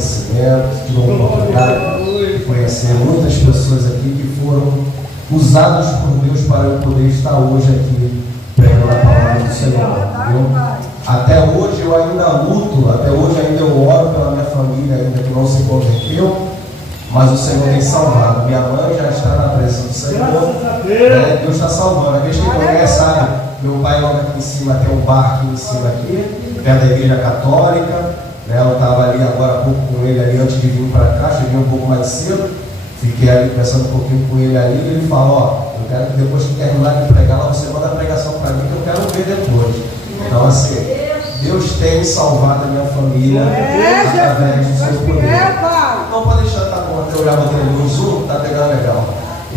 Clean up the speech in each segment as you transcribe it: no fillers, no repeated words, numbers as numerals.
conhecimento, tive a oportunidade de conhecer muitas pessoas aqui que foram usadas por Deus para eu poder estar hoje aqui pregando a palavra do Senhor, entendeu? Até hoje eu ainda luto, até hoje ainda eu oro pela minha família, ainda que não se converteu, mas o Senhor tem salvado. Minha mãe já está na presença do Senhor, Deus está salvando. A vez que conhece, sabe, meu pai logo aqui em cima tem um bar aqui em cima, aqui, perto da igreja católica, né? Eu estava ali agora há pouco com ele ali antes de vir para cá, cheguei um pouco mais cedo, fiquei ali conversando um pouquinho com ele ali, e ele falou, ó, eu quero que depois que terminar de pregar lá, você manda a pregação para mim que eu quero ver depois. Então assim, Deus tem salvado a minha família através do seu poder. Não pode deixar, tá bom, até olhar no Zoom, tá pegando legal.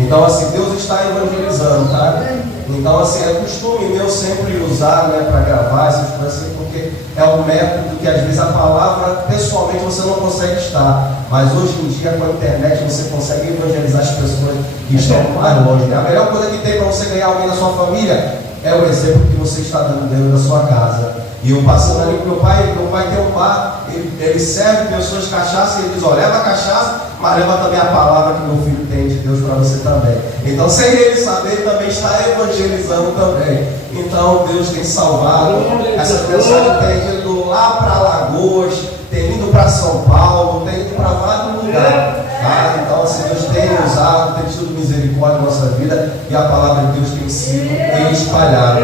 Então assim, Deus está evangelizando, tá? Então assim, é costume meu sempre usar, né, para gravar essas coisas assim, porque é um método que às vezes a palavra, pessoalmente você não consegue estar, mas hoje em dia com a internet você consegue evangelizar as pessoas que estão mais longe, né? A melhor coisa que tem para você ganhar alguém na sua família é o exemplo que você está dando dentro da sua casa. E eu passando ali com meu pai tem um bar, ele serve pessoas cachaça, e ele diz, ó, leva a cachaça, mas leva também a palavra que meu filho tem de Deus para você também. Então, sem ele saber, ele também está evangelizando também. Então, Deus tem salvado, essas pessoas têm ido lá para Alagoas, tem ido para São Paulo, tem ido para vários lugares. Tá? Então, assim, Deus tem usado, tem tido misericórdia na nossa vida, e a palavra de Deus tem sido espalhada.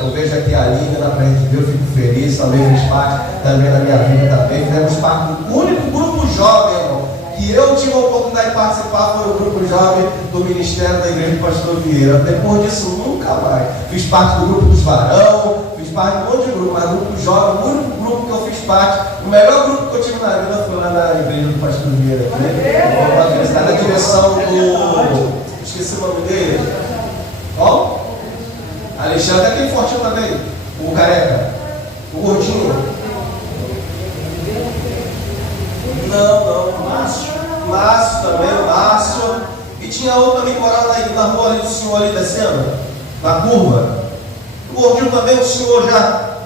Eu vejo aqui a Aline na frente de Deus, fico feliz, também fez parte também da minha vida também. Fizemos parte do único grupo jovem, irmão, que eu tive a oportunidade de participar, foi o grupo jovem do Ministério da Igreja do Pastor Vieira. Depois disso, nunca mais. Fiz parte do grupo dos varão, fiz parte de um monte de grupo, mas o grupo jovem, o único grupo que eu fiz parte, o melhor grupo que eu tive na vida foi lá na Igreja do Pastor Vieira. Está na direção do... esqueci o nome dele. Ó, Alexandre, aquele fortinho também, o careca, o gordinho. Não, Márcio também, o Márcio. E tinha outro também morando aí na rua ali do senhor ali descendo, na curva. O gordinho também, o senhor já.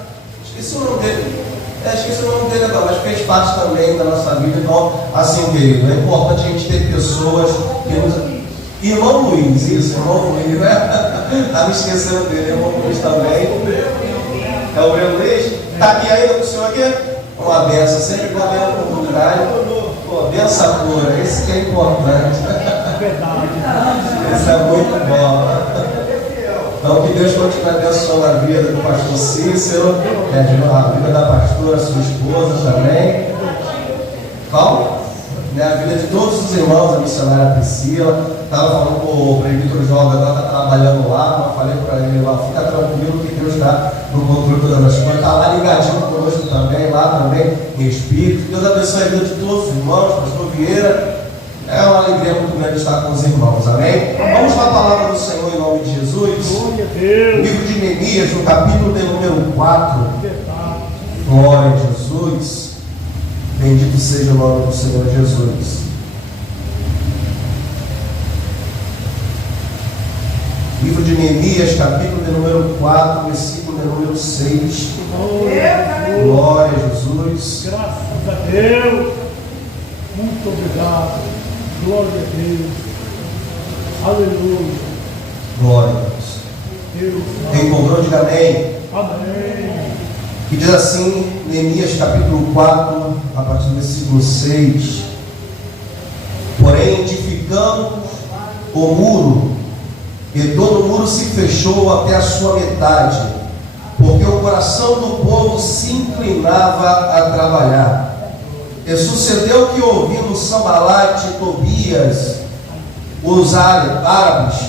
Esqueci o nome dele. Esqueci o nome dele agora, mas fez parte também da nossa vida. Então, assim, querido, é importante a gente ter pessoas que nos... Irmão Luiz, isso, irmão Luiz, né? Tá me esquecendo dele, irmão Luiz também. É o meu Luiz? Tá aqui ainda com o senhor aqui? Uma benção, sempre comendo com oportunidade. Pô, benção pura, esse que é importante. Isso é muito bom. Então que Deus continue abençoando a vida do pastor Cícero, a vida da pastora, sua esposa também. Qual? A vida de todos os irmãos, a missionária Priscila. Estava falando com o presbítero Jovem, agora está trabalhando lá, mas falei para ele lá, fica tranquilo que Deus está no controle de todas as coisas. Está lá ligadinho conosco também, lá também em espírito. Deus abençoe a vida de todos os irmãos, pastor Vieira. É uma alegria muito grande estar com os irmãos, amém? Vamos para a palavra do Senhor em nome de Jesus. O livro de Neemias, no capítulo de número 4. Glória a Jesus. Bendito seja o nome do Senhor Jesus. Livro de Neemias, capítulo de número 4, versículo de número 6. Glória a Jesus. Graças a Deus. Muito obrigado. Glória a Deus. Aleluia. Glória a Deus. Encontrou, diga amém. Amém. Que diz assim, Neemias capítulo 4, a partir do versículo 6. Porém, edificamos o muro, e todo o muro se fechou até a sua metade, porque o coração do povo se inclinava a trabalhar. E sucedeu que, ouvindo Sambalate e Tobias, os árabes,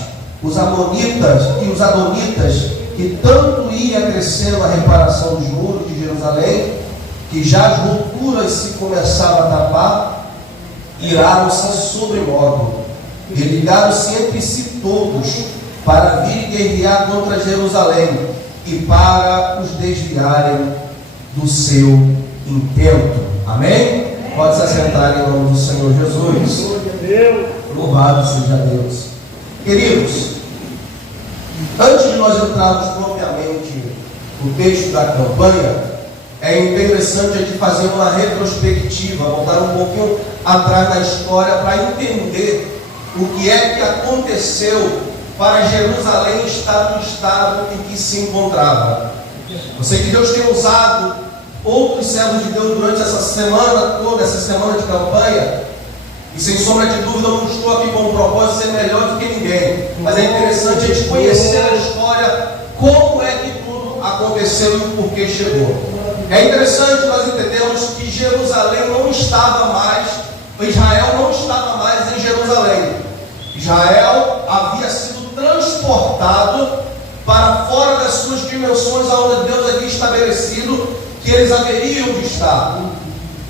os amonitas e os adonitas, que tanto ia crescendo a reparação dos muros de Jerusalém, que já as rupturas se começavam a tapar, iraram-se sobremodo, e ligaram-se entre si todos, para vir guerrear contra Jerusalém, e para os desviarem do seu intento. Amém? Pode se assentar em nome do Senhor Jesus. Louvado seja Deus. Queridos, antes de nós entrarmos propriamente no texto da campanha, é interessante a gente fazer uma retrospectiva, voltar um pouquinho atrás na história para entender o que é que aconteceu para Jerusalém estar no estado em que se encontrava. Eu sei que Deus tem usado outros servos de Deus durante essa semana toda, essa semana de campanha, e sem sombra de dúvida eu não estou aqui com o propósito de ser melhor do que ninguém, mas é interessante a gente conhecer a história, como é que tudo aconteceu e o porquê chegou. É interessante nós entendermos que Jerusalém não estava mais, Israel não estava mais em Jerusalém. Israel havia sido transportado para fora das suas dimensões, aonde Deus havia estabelecido que eles haveriam de estar.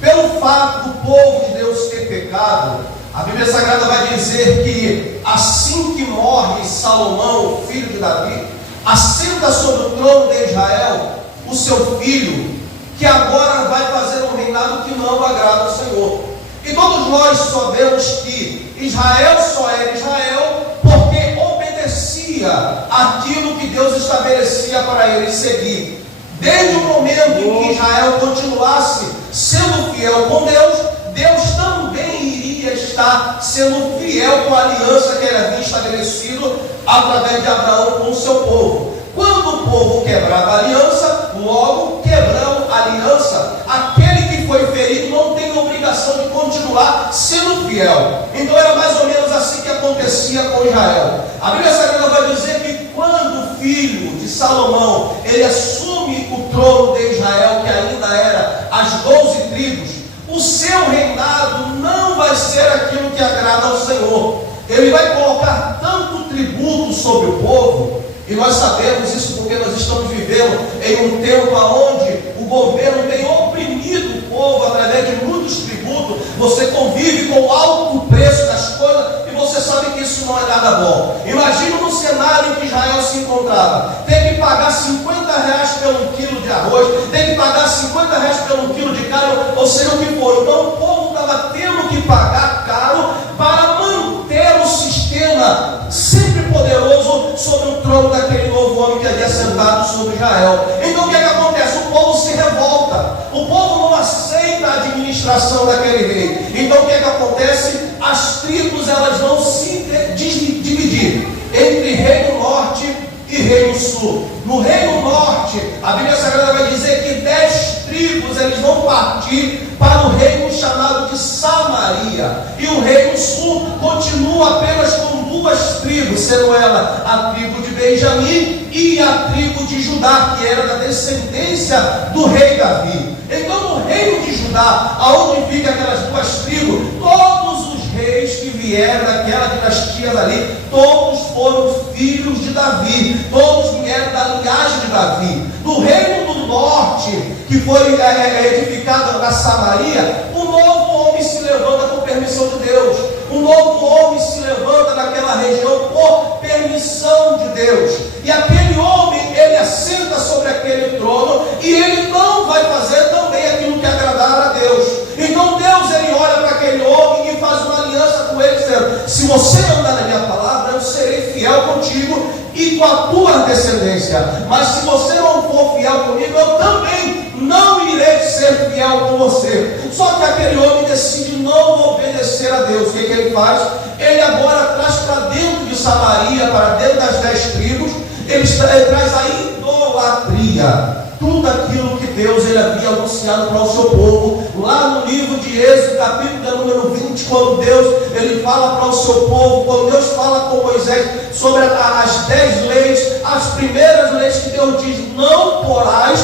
Pelo fato do povo de Deus ter pecado, a Bíblia Sagrada vai dizer que assim que morre Salomão, o filho de Davi, assenta sobre o trono de Israel o seu filho, que agora vai fazer um reinado que não agrada ao Senhor. E todos nós sabemos que Israel só era Israel porque obedecia aquilo que Deus estabelecia para eles seguir. Desde o momento em que Israel continuasse sendo fiel com Deus, Deus também iria estar sendo fiel com a aliança que ele havia estabelecido através de Abraão com o seu povo. Quando o povo quebrava a aliança, logo quebrando a aliança, aquele que foi ferido não tem obrigação de continuar sendo fiel. Então era mais ou menos assim que acontecia com Israel. A Bíblia Sagrada vai dizer que quando o filho de Salomão ele assume o trono de Israel, que ainda era as 12 tribos, o seu reinado não vai ser aquilo que agrada ao Senhor. Ele vai colocar tanto tributo sobre o povo, e nós sabemos isso porque nós estamos vivendo em um tempo onde o governo tem oprimido o povo através de muitos tributos. Você convive com o alto preço das coisas e você sabe que isso não é nada bom. Imagina no cenário em que Israel se encontrava: tem que pagar R$50 pelo quilo de arroz, tem que pagar R$50 pelo quilo de carne, ou seja o que for. Então o povo estava tendo que pagar caro para manter o sistema sempre poderoso sobre o trono daquele novo homem que havia sentado sobre Israel. Então o que é que acontece? O povo se revolta, o povo não aceita a administração daquele rei. Então o que é que acontece? As tribos elas vão se dividir entre reino norte e reino sul. No reino norte, a Bíblia Sagrada vai dizer que 10 tribos eles vão partir para o reino chamado de Samaria, e o reino sul continua apenas com 2 tribos, sendo ela a tribo de Benjamim e a tribo de Judá, que era da descendência do rei Davi. Então no reino de Judá, aonde fica aquelas 2 tribos, todos os reis que vieram daquela dinastia ali, todos foram filhos de Davi, todos vieram da linhagem de Davi. No reino do norte, que foi edificado na Samaria, um novo homem se levanta com permissão de Deus. Um novo homem se levanta naquela região por permissão de Deus. E aquele homem, ele assenta sobre aquele trono e ele não vai fazer também aquilo que agradar a Deus. Então Deus, ele olha para aquele homem e faz uma aliança com ele, dizendo: se você andar na minha palavra, eu serei fiel contigo e com a tua descendência. Mas se você não for fiel comigo, eu também não irei ser fiel com você. Só que aquele homem decide não obedecer a Deus. O que ele faz? Ele agora traz para dentro de Samaria, para dentro das 10 tribos, ele traz a idolatria. Tudo aquilo que Deus ele havia anunciado para o seu povo. Lá no livro de Êxodo, capítulo número 20, quando Deus ele fala para o seu povo, quando Deus fala com Moisés sobre as 10 leis, as primeiras leis que Deus diz: não porás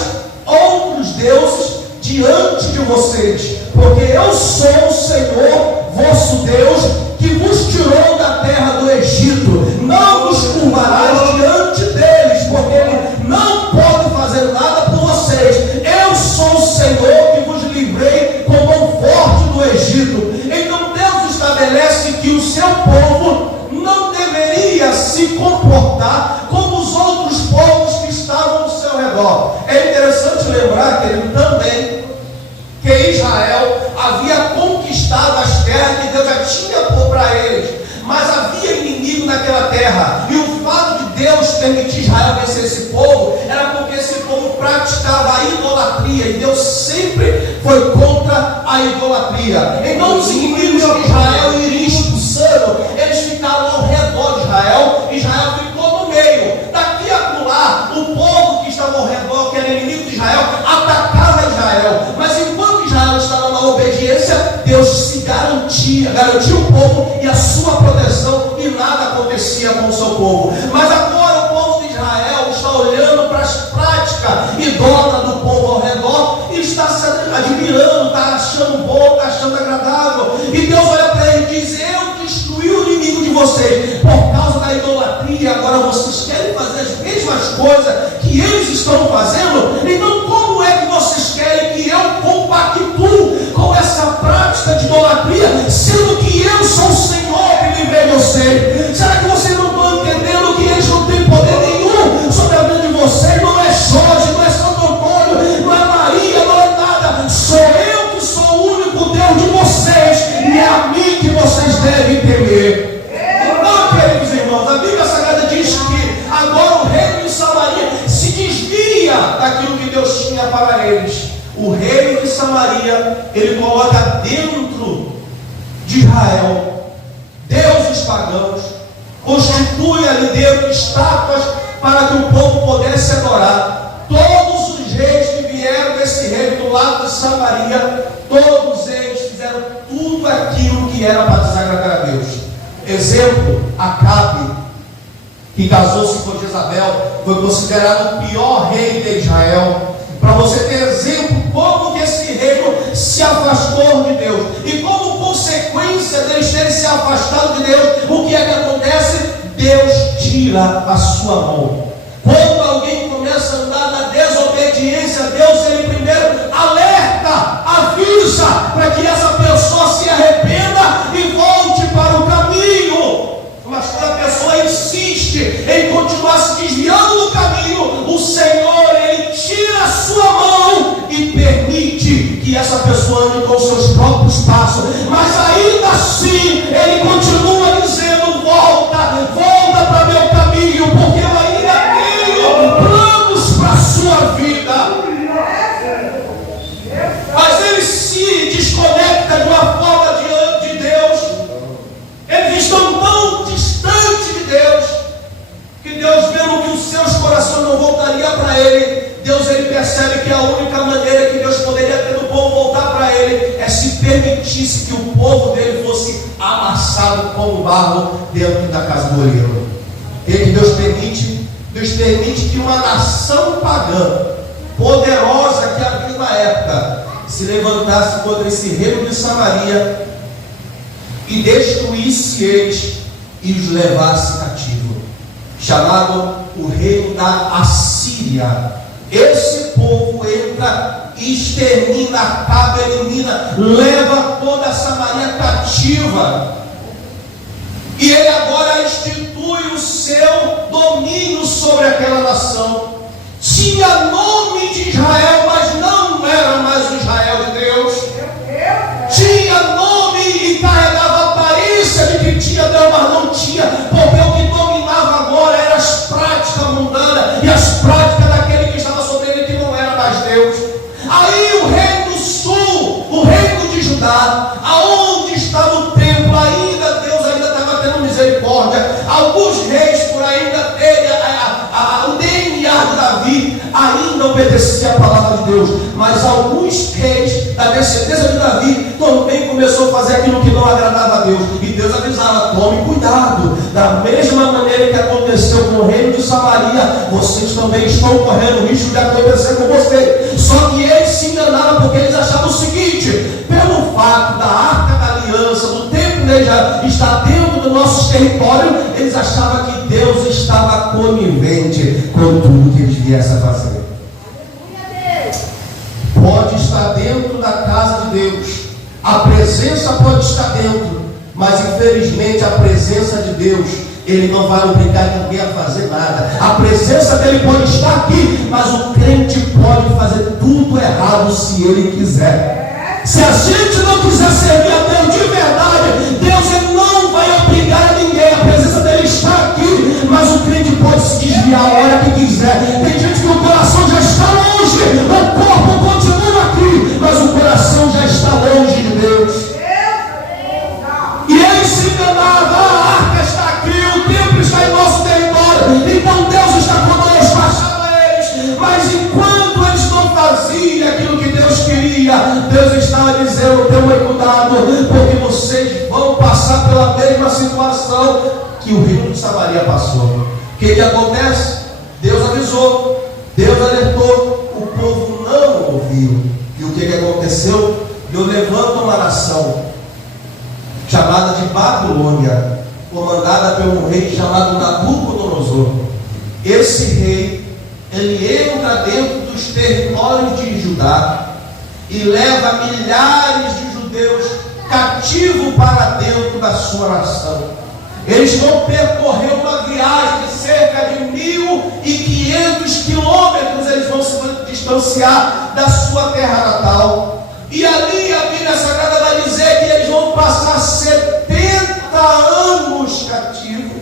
outros deuses diante de vocês, porque eu sou o Senhor vosso Deus, que vos tirou da terra do Egito. Não vos curvarás diante deles, porque ele não pode fazer nada por vocês. Eu sou o Senhor que vos livrei com mão forte do Egito. Então Deus estabelece que o seu povo não deveria se comportar como os outros povos que estavam ao seu redor. É interessante lembrar, querido, também que Israel havia conquistado as terras que Deus já tinha para eles, mas havia inimigo naquela terra, e o fato de Deus permitir Israel vencer esse povo era porque esse povo praticava a idolatria, e Deus foi contra a idolatria. Então os inimigos de Israel iriam expulsando, eles ficaram ao redor de Israel, Israel ficou no meio. Daqui a acolá, o povo que estava ao redor, que era inimigo de Israel, atacava Israel. Mas enquanto Israel estava na obediência, Deus se garantia o povo e a sua proteção, e nada acontecia com o seu povo. Mas agora o povo de Israel está olhando para as práticas idólatras do povo ao redor e está se admirando, está achando bom, está achando agradável. E Deus olha para ele e diz: eu destruí o inimigo de vocês por causa da idolatria. Agora vocês querem fazer as mesmas coisas que eles estão fazendo? Então como é que vocês querem que eu compactue com essa prática de idolatria, sendo que eu sou o Senhor que livrei vocês? Será que vocês não estão entendendo que eles não têm poder nenhum sobre a vida de vocês? Não é Jorge, não é Santo Antônio, não é Maria, não é nada. Sou eu que sou o único Deus de vocês, e é a mim que vocês devem temer. Então, queridos irmãos, a Bíblia Sagrada diz que agora o reino de Samaria se desvia daquilo que Deus tinha para eles. O reino de Samaria, ele coloca dentro de Israel deuses pagãos, constitui ali dentro estátuas para que o povo pudesse adorar. Todos os reis que vieram desse reino do lado de Samaria, todos eles fizeram tudo aquilo que era para desagradar a Deus. Exemplo, Acabe, que casou-se com Jezabel, foi considerado o pior rei de Israel. Para você ter exemplo como que esse reino se afastou de Deus, e como consequência deles terem se afastado de Deus, o que é que acontece? Deus tira a sua mão. Quando alguém começa a andar na desobediência a Deus, ele primeiro alerta, avisa, para que essa pessoa se arrependa e volte para o caminho. Mas quando a pessoa insiste em continuar se desviando do caminho, o Senhor, ele tira a sua mão e permite que essa pessoa ande com os seus próprios passos. Mas ainda assim, ele continua dizendo: volta para meu caminho, porque eu ainda tenho planos para a sua vida. Mas ele se desconecta de uma forma diante de Deus. Eles estão tão distantes de Deus, que Deus, vendo que os seus corações não voltariam para ele, ele percebe que a única maneira que Deus poderia ter do povo voltar para ele é se permitisse que o povo dele fosse amassado como barro dentro da casa do oleiro. E que Deus permite que uma nação pagã, poderosa que havia na época, se levantasse contra esse reino de Samaria e destruísse eles e os levasse cativo, chamado o reino da Assíria. Esse povo entra, extermina, acaba, elimina, leva toda a Samaria cativa, e ele agora institui o seu domínio sobre aquela nação. Tinha nome de Israel, mas não era mais o Israel de Deus. Tinha nome e carregava a aparência de que tinha Deus, mas não tinha, porque o que dominava agora eram as práticas mundanas e as práticas daquele que estava sobre ele, que não era mais Deus. Aí o reino do sul, o reino de Judá, aonde estava o templo, ainda Deus estava tendo misericórdia. Alguns reis por ainda terem o DNA de Davi, ainda obedecia a palavra de Deus, mas alguns reis da descendência de Davi também começou a fazer aquilo que não agradava a Deus, e Deus avisava: tome cuidado, da mesma maneira que aconteceu com o reino de Samaria, vocês também estão correndo o risco de acontecer com vocês. Só que eles se enganaram, porque eles achavam o seguinte: pelo fato da arca da aliança, do templo já está dentro do nosso território, eles achavam que Deus estava conivente com tudo que eles viessem a fazer. Pode estar dentro da casa de Deus, a presença pode estar dentro, mas infelizmente a presença de Deus, ele não vai obrigar ninguém a fazer nada. A presença dele pode estar aqui, mas o crente pode fazer tudo errado se ele quiser. Se a gente não quiser servir a Deus de verdade, Deus ele não vai obrigar ninguém. A presença dele está aqui, mas o crente pode se desviar a hora que quiser. Tem gente que o coração já está longe, o corpo continua aqui, mas o coração Senhor, porque vocês vão passar pela mesma situação que o rico de Samaria passou. O que acontece? Deus avisou, Deus alertou, o povo não ouviu. E o que aconteceu? Deus levanta uma nação chamada de Babilônia, comandada por um rei chamado Nabucodonosor. Esse rei, ele entra dentro dos territórios de Judá e leva milhares de judeus cativos para dentro da sua nação. Eles vão percorrer uma viagem de cerca de 1.500 quilômetros. Eles vão se distanciar da sua terra natal. E ali a Bíblia Sagrada vai dizer que eles vão passar 70 anos cativos.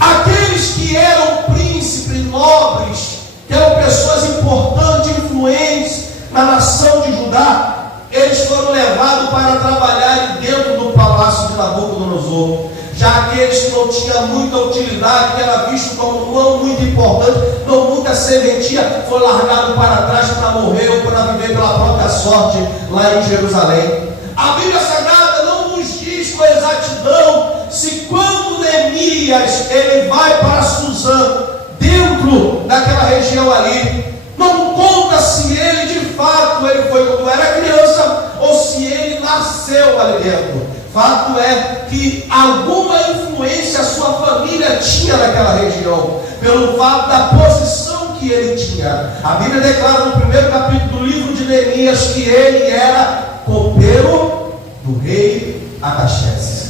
Aqueles que eram príncipes, nobres, que eram pessoas importantes, influentes na nação de Judá, eles foram levados para trabalhar dentro do palácio de Nabucodonosor. Já aqueles que não tinham muita utilidade, que era visto como não muito importante, não muita serventia, foi largado para trás para morrer ou para viver pela própria sorte lá em Jerusalém. A Bíblia Sagrada não nos diz com exatidão se quando Neemias ele vai para Suzã, dentro daquela região ali, não conta se ele de fato ele foi quando era criança ou se ele nasceu ali dentro. Fato é que alguma influência a sua família tinha naquela região, pelo fato da posição que ele tinha. A Bíblia declara no primeiro capítulo do livro de Neemias que ele era copeiro do rei Artaxerxes.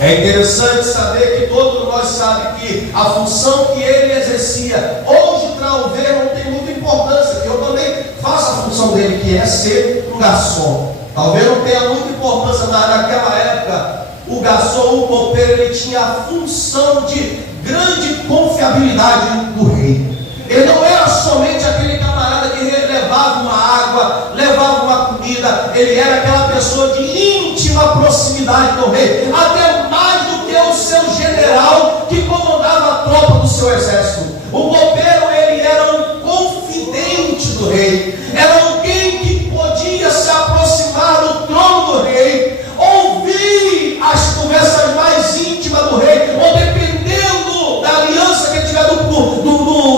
É interessante saber que todos nós sabemos que a função que ele exercia, hoje para o ver não tem muita importância, que eu também faço a função dele, que é ser um garçom. Talvez não tenha muita importância, mas naquela época o garçom, o copeiro, ele tinha a função de grande confiabilidade do rei. Ele não era somente aquele camarada que levava uma água, levava uma comida, ele era aquela pessoa de íntima proximidade do rei, até mais do que o seu general que comandava a tropa do seu exército. O copeiro, ele era um confidente do rei, era alguém que podia se aproximar do trono do rei, ouvir as conversas mais íntimas do rei, ou dependendo da aliança que ele tiver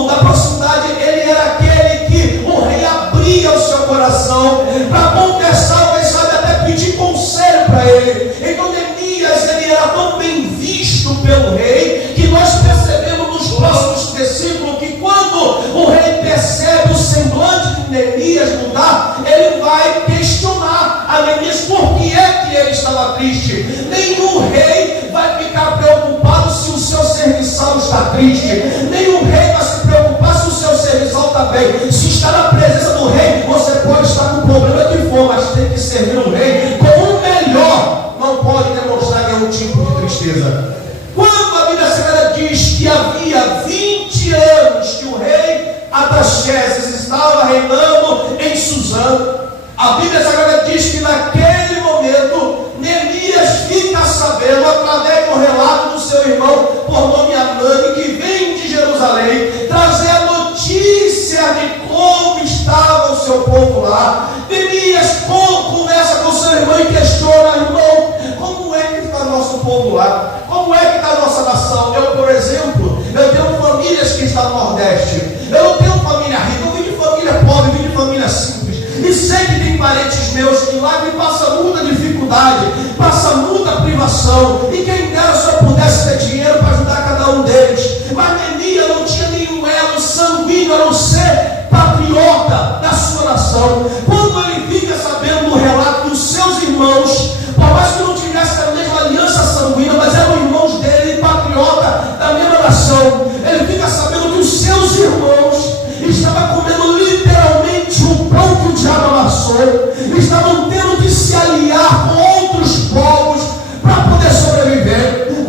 da proximidade, ele era aquele que o rei abria o seu coração para conversar, quem sabe até pedir conselho para ele. Então Neemias, ele era tão bem visto pelo rei, que nós percebemos nos próximos versículos que quando o rei percebe o semblante de Neemias mudar, ele vai questionar a Neemias por que é que ele estava triste. Nenhum rei vai ficar preocupado se o seu serviçal está triste, nenhum rei vai se preocupar se o seu serviçal está bem. Se está na presença do rei, você pode estar com o problema que for, mas tem que servir o rei com o melhor, não pode demonstrar nenhum tipo de tristeza. Quando a Bíblia Sagrada diz que havia 20 anos que o rei Artaxerxes estava reinando em Suzã, a Bíblia Sagrada diz que naquele momento Neemias fica sabendo, através do relato do seu irmão por nome Anani, que vem de Jerusalém trazer a notícia de como estava o seu povo lá. Neemias conversa com seu irmão e questiona: irmão, como é que está nosso povo lá? Como é que está a nossa nação? Eu, por exemplo, eu tenho famílias que estão no Nordeste, eu não tenho família rica, eu vim de família pobre, vim de família simples, e sei que tem parentes meus que lá me passam muita dificuldade, passam muita privação, e quem dera se eu pudesse ter dinheiro para ajudar cada um deles. Mas Neemias não tinha nenhum elo sanguíneo a não ser patriota da sua nação. Quando ele fica sabendo do relato dos seus irmãos, por mais que não tivesse a mesma aliança sanguínea, mas eram irmãos dele, patriota da mesma nação, ele fica sabendo que os seus irmãos estavam comendo literalmente o pão que o diabo amassou, estavam tendo que se aliar com outros povos para poder sobreviver.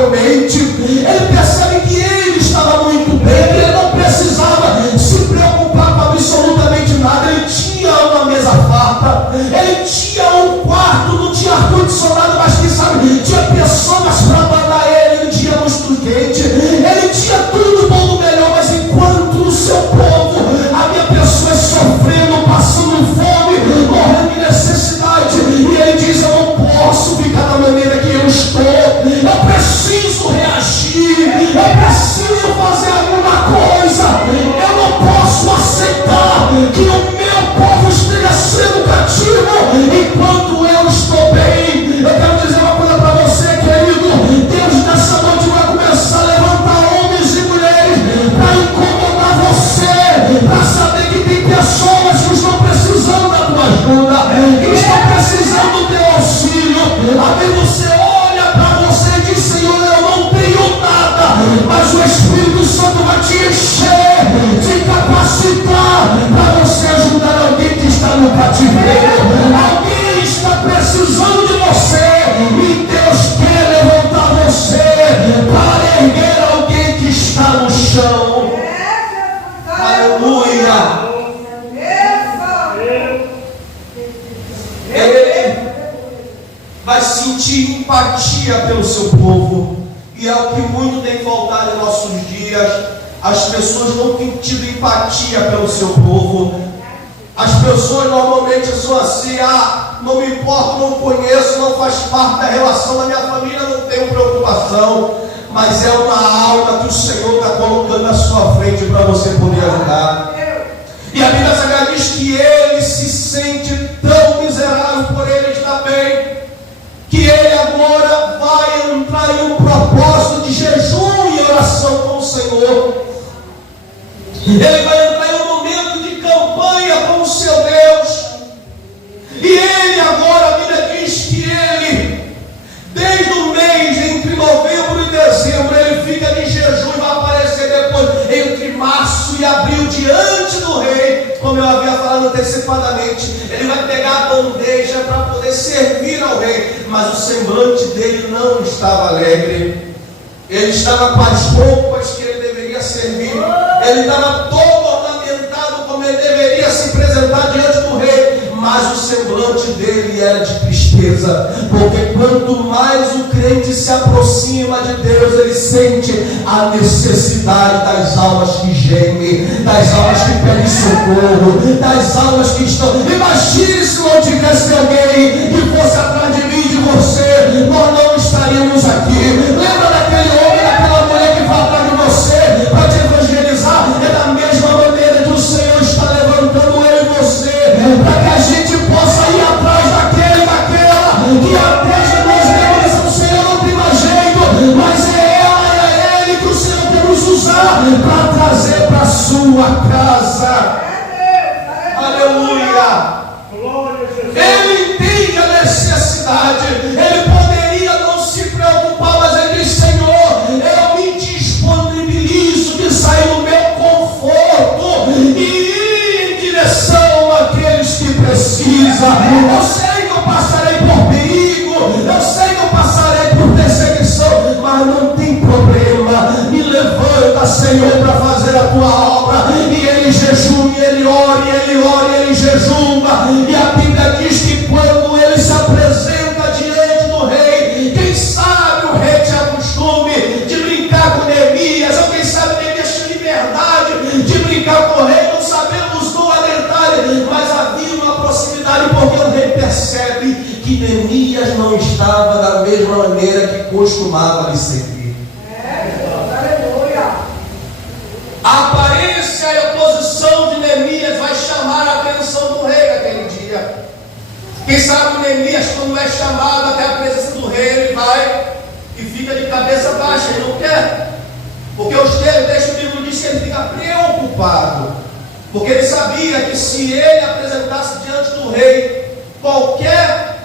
confortavelmente. Ele percebe que ele estava muito bem, que ele não precisava se preocupar com absolutamente nada. Ele tinha uma mesa farta, ele tinha um quarto, não tinha ar-condicionado, mas que sabe, tinha pessoas para mandar ele no dia muito quente. Ele tinha tudo bom do melhor, mas enquanto o seu povo, havia pessoas sofrendo, passando fome, morrendo de necessidade, e ele diz: eu não posso ficar da maneira que eu estou, eu preciso reagir, eu preciso fazer alguma coisa, eu não posso aceitar que o meu povo esteja sendo cativo enquanto eu estou bem. Eu quero dizer uma coisa para você, querido: Deus nessa noite vai começar a levantar homens e mulheres para incomodar você, para saber que tem pessoas que estão precisando da tua ajuda, que estão precisando do teu auxílio. Amém? Você olha para você e diz: Senhor, eu não tenho nada, mas o Espírito Santo vai te encher, te capacitar para você ajudar alguém que está no cativeiro. Alguém está precisando de você e Deus quer levantar você para erguer alguém que está no chão. Aleluia! Ele vai sentir empatia pelo seu povo, e é o que muito tem faltado em nossos dias. As pessoas não têm tido empatia pelo seu povo. As pessoas normalmente são assim: não me importo, não conheço, não faz parte da relação da minha família, não tenho preocupação. Mas é uma alma que o Senhor está colocando na sua frente para você poder ajudar. E a Bíblia Sagrada diz que ele se sente tão miserável por ele estar bem, que ele agora vai entrar em um propósito de jejum e oração com o Senhor. Ele vai entrar em um momento de campanha com o seu Deus. E ele agora, a Bíblia diz que ele, desde o mês entre novembro e dezembro, ele fica de jejum e vai aparecer depois entre março e abril diante do rei. Como eu havia falado antecipadamente, ele vai pegar a bandeja para poder servir ao rei, mas o semblante dele não estava alegre. Ele estava com as roupas que ele deveria servir, ele estava todo ornamentado como ele deveria se apresentar diante do rei, mas o semblante dele era de tristeza, porque quanto mais o crente se aproxima de Deus, ele sente a necessidade das almas que gemem, das almas que pedem socorro, das almas que estão... Imagine se não tivesse alguém que fosse atrás de mim e de você, nós não estaríamos aqui. Lembra daquele homem, daquela mulher que vai atrás de você para te evangelizar? É da mesma maneira que o Senhor está levantando eu e você, para que a gente possa ir atrás daquele, daquela que até nós vemos o Senhor não tem mais jeito, mas é ela, é ele que o Senhor quer nos usar para trazer para a sua casa. Aleluia! Ele entende a necessidade, ele poderia não se preocupar, mas ele diz: Senhor, eu me disponibilizo de sair do meu conforto e ir em direção àqueles que precisam. Eu sei que eu passarei por perigo, eu sei que eu passarei por perseguição, mas não tem problema. Me levanta, Senhor, para fazer a tua obra. E ele jejuma, e ele ora, e ele ora, e ele jejuma. E a Bíblia diz que quando ele se apresenta diante do rei, quem sabe o rei tinha costume de brincar com Neemias, ou quem sabe Neemias tinha liberdade de brincar com o rei, não sabemos no detalhe, mas havia uma proximidade, porque o rei percebe que Neemias não estava da mesma maneira que costumava lhe servir. A aparência e a posição de Neemias vai chamar a atenção do rei naquele dia. Quem sabe Neemias, quando é chamado até a presença do rei, ele vai e fica de cabeça baixa, ele não quer. Porque o texto bíblico diz que ele fica preocupado, porque ele sabia que se ele apresentasse diante do rei qualquer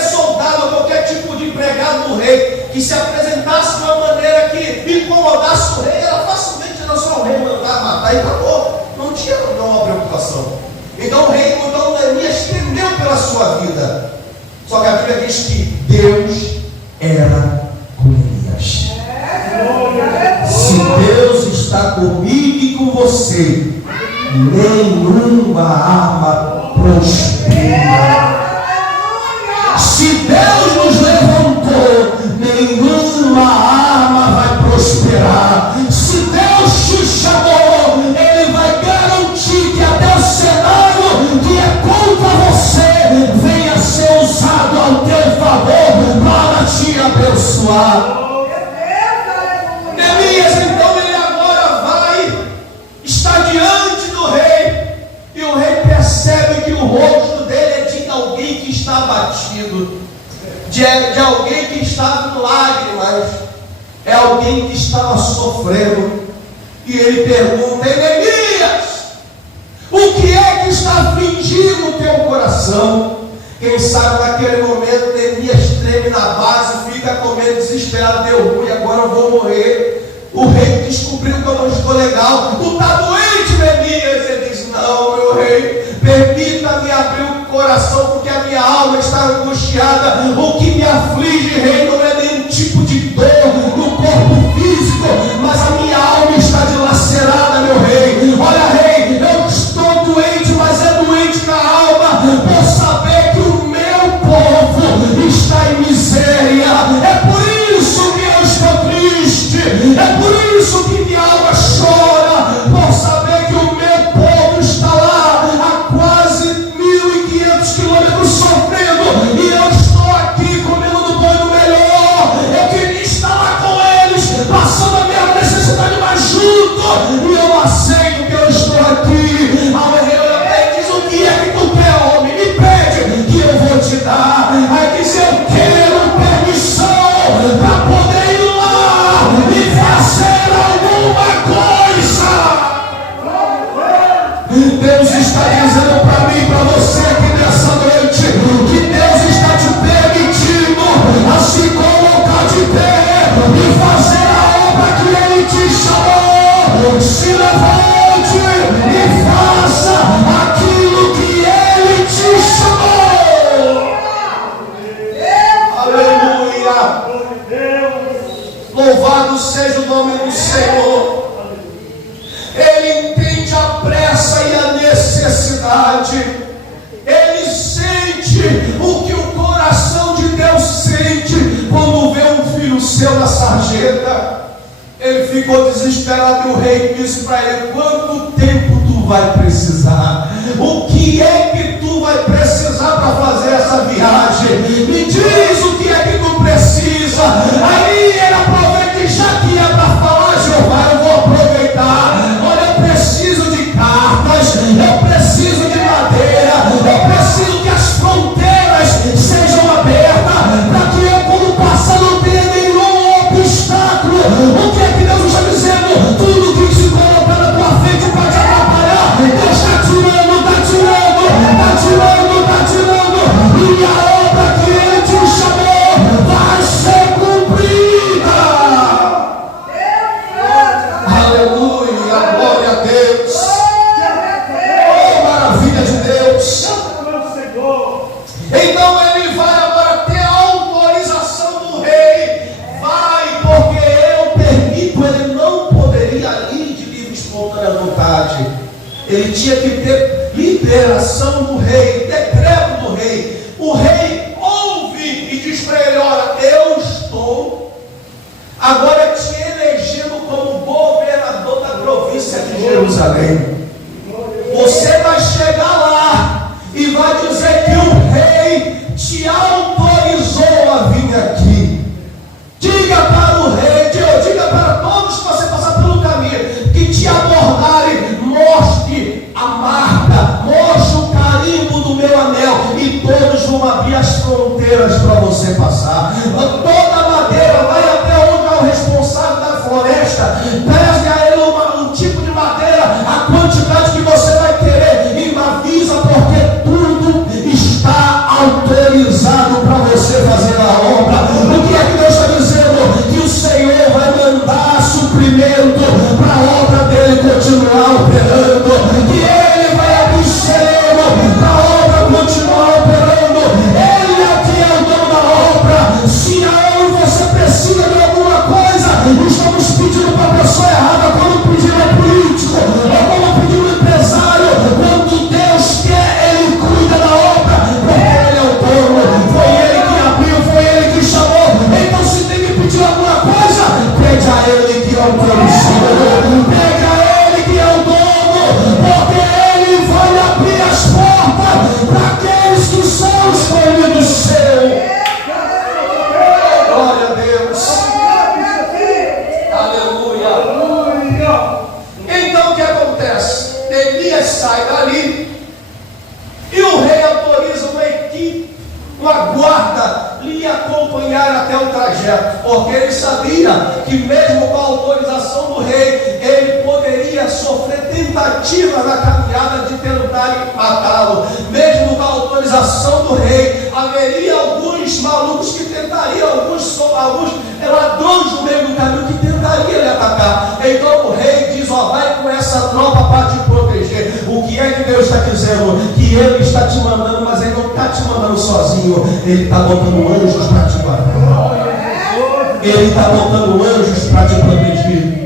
soldado, qualquer tipo de empregado do rei, que se apresentasse de uma maneira que incomodasse o rei, ela facilmente era só o rei mandar matar e acabou. Não tinha uma preocupação. Então o rei, então Neemias temeu pela sua vida. Só que a Bíblia diz que Deus era com comigo e com você, nenhuma arma prospera. Se Deus nos levantou, nenhuma arma vai prosperar. Se Deus te chamou, Ele vai garantir que até o cenário que é contra você venha ser usado ao teu favor para te abençoar. Neemias, então, ele agora vai, está diante do rei, e o rei percebe que o rosto dele é de alguém que está abatido, de alguém que está com lágrimas, é alguém que estava sofrendo. E ele pergunta: Neemias, o que é que está afligindo o teu coração? Quem sabe naquele momento Neemias treme na base, fica com medo, desesperado, deu ruim, agora eu vou morrer. O rei descobriu que eu não estou legal. Tu está doente, Neemias? Ele diz: não, meu rei, permita-me abrir o coração, porque a minha alma está angustiada. O que me aflige, rei, não é nenhum tipo de dor no corpo físico, mas a minha alma está dilacerada, meu rei. Olha, rei, eu estou doente, mas é doente na alma, por saber que o meu povo está em miséria. É por isso que eu estou triste, é por isso que minha alma chora, por saber que o meu povo está lá há quase 1.500 quilômetros sofrendo, e eu estou aqui comendo do bom e do melhor. Eu queria estar lá com eles, passando a minha necessidade mais junto, e eu aceito que eu estou aqui. Aí ele diz: o que é que tu quer, homem? Me pede que eu vou te dar. Aí diz: eu quero permissão para poder ir lá e fazer alguma coisa. Deus está dizendo para mim e para você aqui nessa noite que Deus está te permitindo a se colocar de pé e fazer a obra que Ele te chamou. Se levante e faça aquilo que Ele te chamou. Aleluia! Louvado seja o nome do Senhor. Ele entende a pressa e a necessidade. Ele sente o que o coração de Deus sente quando vê um filho seu na sarjeta. Ele ficou desesperado e o rei disse para ele: quanto tempo tu vai precisar? O que é que tu vai precisar para fazer essa viagem? Me diz o que é que tu precisa. Aí ele aproveita e já que é para falar, Jeová, eu vou aproveitar. Olha, eu preciso de cartas, eu preciso de madeira, eu preciso que as fronteiras sejam abertas, para que eu, quando passar, não tenha nenhum obstáculo. O que é que Deus está dizendo? Tudo que se colocar na tua frente para te atrapalhar, Deus está tirando, está tirando, está tirando, está tirando. E a obra que Ele te chamou vai ser cumprida. Aleluia, glória a Deus. Oh, maravilha de Deus. Então ele vai agora ter a autorização do rei. Vai, porque eu permito. Ele não poderia ir de livre e espontânea vontade. Ele tinha que ter liberação do rei, decreto do rei. O rei ouve e diz para ele: olha, eu estou agora te elegendo como governador da província de Jerusalém. Você vai chegar lá e vai dizer que o rei te autorizou a vir aqui. Diga para o rei, diga para todos que você passar pelo caminho, que te abordarem, mostre a marca, mostre o carimbo do meu anel, e todos vão abrir as fronteiras para você passar. Toda a madeira vai até onde é o responsável da floresta. Pese a ele um tipo de madeira, a quantidade que você vai querer, e me avisa, porque tudo está autorizado para você fazer a obra. O que é que Deus está dizendo? Que o Senhor vai mandar suprimento para a obra dele continuar operando, que Ele vai abrir celeiro para a obra continuar operando. Ele aqui é o dono da obra. Se a eu e você precisa de alguma coisa, estamos pedindo para a pessoa projeto, porque ele sabia que mesmo com a autorização do rei, ele poderia sofrer tentativa na caminhada de tentarem matá-lo. Mesmo com a autorização do rei, haveria alguns malucos que tentariam, alguns ladrões no meio do caminho que tentariam lhe atacar. Então o rei diz: ó, vai com essa tropa para te proteger. O que é que Deus está dizendo? Que ele está te mandando, mas ele não está te mandando sozinho. Ele está botando anjos para te guardar. Ele está botando anjos para te proteger.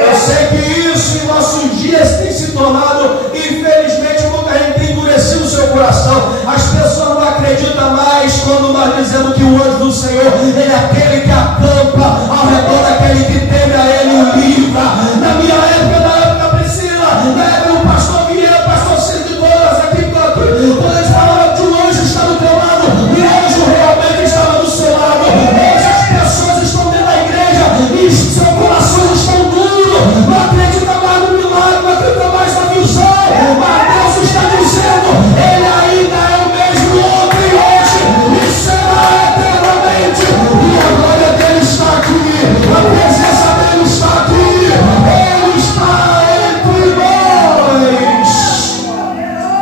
Eu sei que isso em nossos dias tem se tornado, infelizmente, muita gente tem endurecido o seu coração. As pessoas não acreditam mais quando nós dizemos que o anjo do Senhor, ele é aquele que acampa ao redor daquele que teme a ele e o livra. Na minha época, Priscila, na época do pastor Vieira, pastor Cid, todas aqui, quando eles falavam que o anjo está do teu lado, o anjo realmente estava do seu lado. Hoje as pessoas estão dentro da igreja e seu coração está duro, não acredita mais no milagre, não acredita mais na visão, mas Deus está dizendo: ele ainda é o mesmo ontem, hoje e será eternamente, e a glória dele está aqui, a presença dele está aqui, ele está entre nós.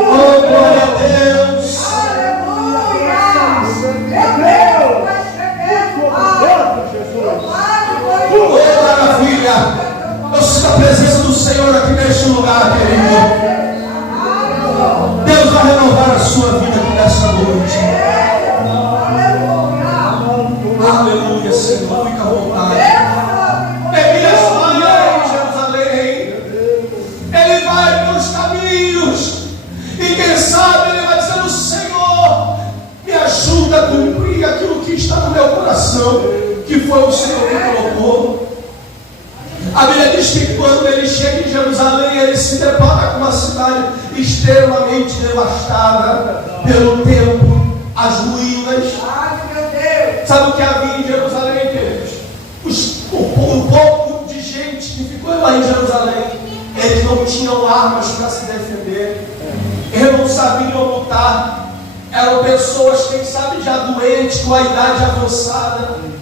Oh, glória a Deus. Oh, maravilha. Eu sinto a presença do Senhor aqui neste lugar, querido. Deus vai renovar a sua vida aqui nessa noite. Aleluia, Senhor, fica à vontade. Neemias vai em Jerusalém. Ele vai pelos caminhos. E quem sabe ele vai dizendo: Senhor, me ajuda a cumprir aquilo que está no meu coração, que foi o Senhor que colocou. A Bíblia diz que quando ele chega em Jerusalém, ele se depara com uma cidade extremamente devastada pelo templo, as ruínas. Sabe o que havia em Jerusalém, queridos? O pouco de gente que ficou lá em Jerusalém, eles não tinham armas para se defender, eles não sabiam lutar, eram pessoas, quem sabe, já doentes, com a idade avançada.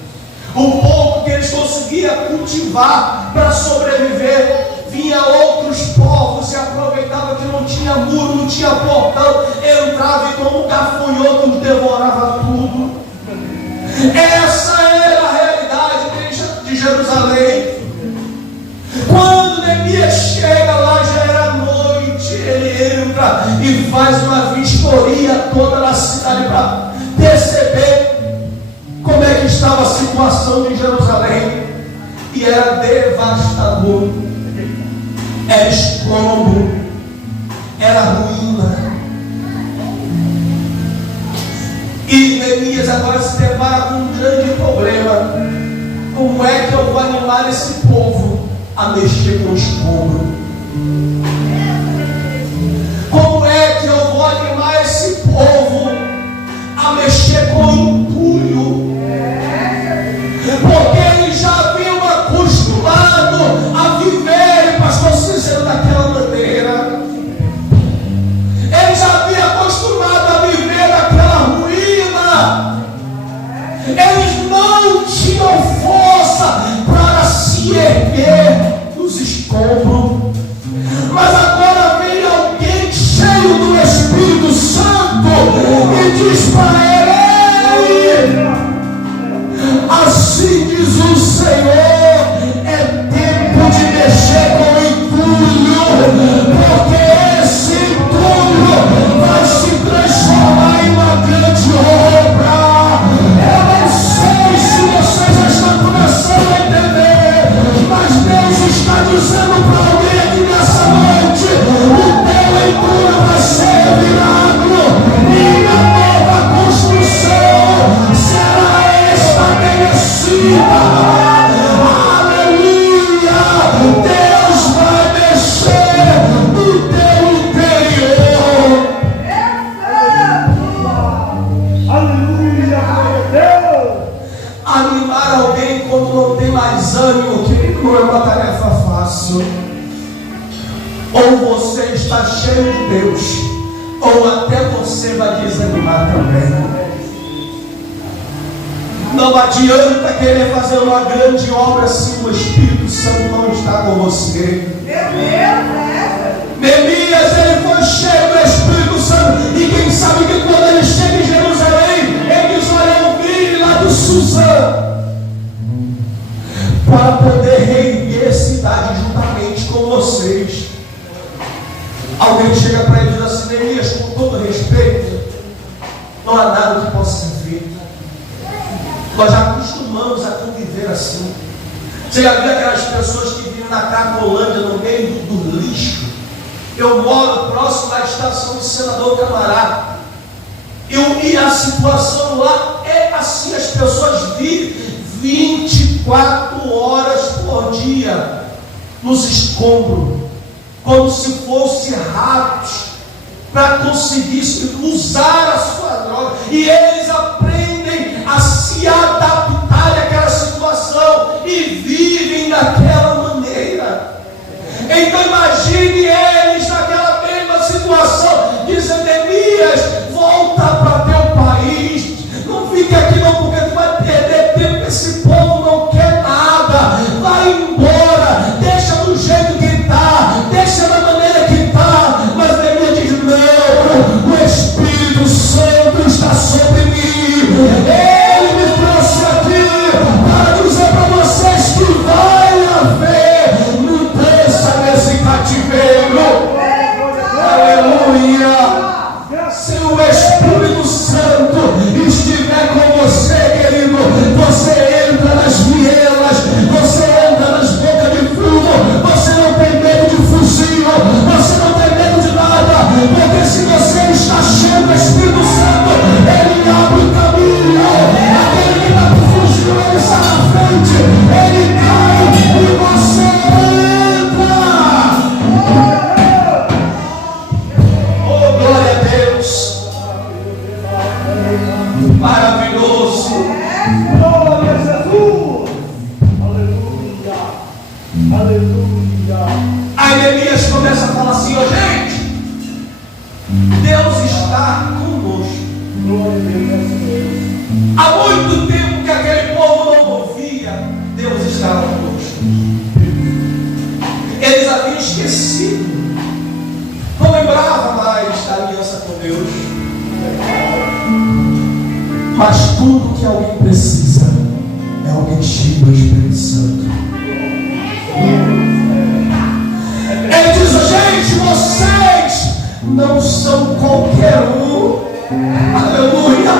O pouco que eles conseguiam cultivar para sobreviver, vinha outros povos e aproveitava que não tinha muro, não tinha portão, entrava e como gafanhotos devorava tudo. Essa era a realidade de Jerusalém. Quando Neemias chega lá, já era noite, ele entra e faz uma vistoria toda na cidade para perceber como é que estava a situação de Jerusalém. E era devastador, era escombro, era ruína. E Neemias agora se depara com um grande problema: como é que eu vou animar esse povo a mexer com o escombro? Como é que eu vou animar esse povo a mexer com o entulho? Porque eles já haviam acostumado a viver, pastor Cícero, daquela maneira. Eles já haviam acostumado a viver daquela ruína. Eles não tinham força para se erguer dos escombros. Mas agora vem alguém cheio do Espírito Santo e diz para ele: assim diz o Senhor, é tempo de mexer com o entulho, porque esse entulho vai se transformar em uma grande obra. Eu não sei se você já está começando a entender, mas Deus está dizendo para alguém aqui nessa noite: o teu entulho vai ser virado e a nova construção será estabelecida. Aleluia! Deus vai mexer no teu interior. Aleluia, Deus! Animar alguém quando não tem mais ânimo, que não é uma tarefa fácil. Ou você está cheio de Deus, ou até você vai desanimar também. Não adianta querer fazer uma grande obra se o Espírito Santo não está com você. Neemias, ele foi cheio do Espírito Santo. E quem sabe que quando ele chega em Jerusalém, ele diz: olha, eu vim lá do Suzã para poder reerguer a cidade juntamente com vocês. Alguém chega para ele e diz assim: Neemias, com todo respeito, não há nada que possa ser feito. Nós já acostumamos a conviver assim. Você já viu aquelas pessoas que vivem na Cracolândia, no meio do lixo? Eu moro próximo da estação do Senador Camará. E a situação lá é assim: as pessoas vivem 24 horas por dia nos escombros, como se fossem ratos, para conseguir usar a sua droga. E eles aprendem a se adaptar àquela situação e vivem daquela maneira. Então imagine eles naquela mesma situação, dizendo: Neemias, volta para teu país, não fique aqui não, porque tu vai perder tempo. Esse povo não quer nada, vai embora, deixa do jeito que está, deixa da maneira que está. Mas Neemias diz: não, o Espírito Santo está sobre mim, ele me trouxe aqui para dizer para vocês que vai haver mudança nesse cativeiro. Aleluia! Se o Espírito Santo estiver com você, querido, você entra nas vielas, você entra nas bocas de fumo, você não tem medo de fuzil, você não tem medo de nada, porque se você está cheio do Espírito Santo, ele abre o caminho. Aquele que está com fuzil, ele está na frente, ele cai e você entra. Oh, glória a Deus! Maravilhoso! Glória a Jesus! Aleluia! Aleluia! Aí Neemias começa a falar assim: ó, gente, Deus está conosco. Glória a Deus! Há muito tempo que aquele povo não ouvia, Deus estava conosco. Eles haviam esquecido, não lembravam mais da aliança com Deus. Mas tudo que alguém precisa é alguém cheio do Espírito Santo. Ele diz: gente, vocês não são qualquer um. Aleluia!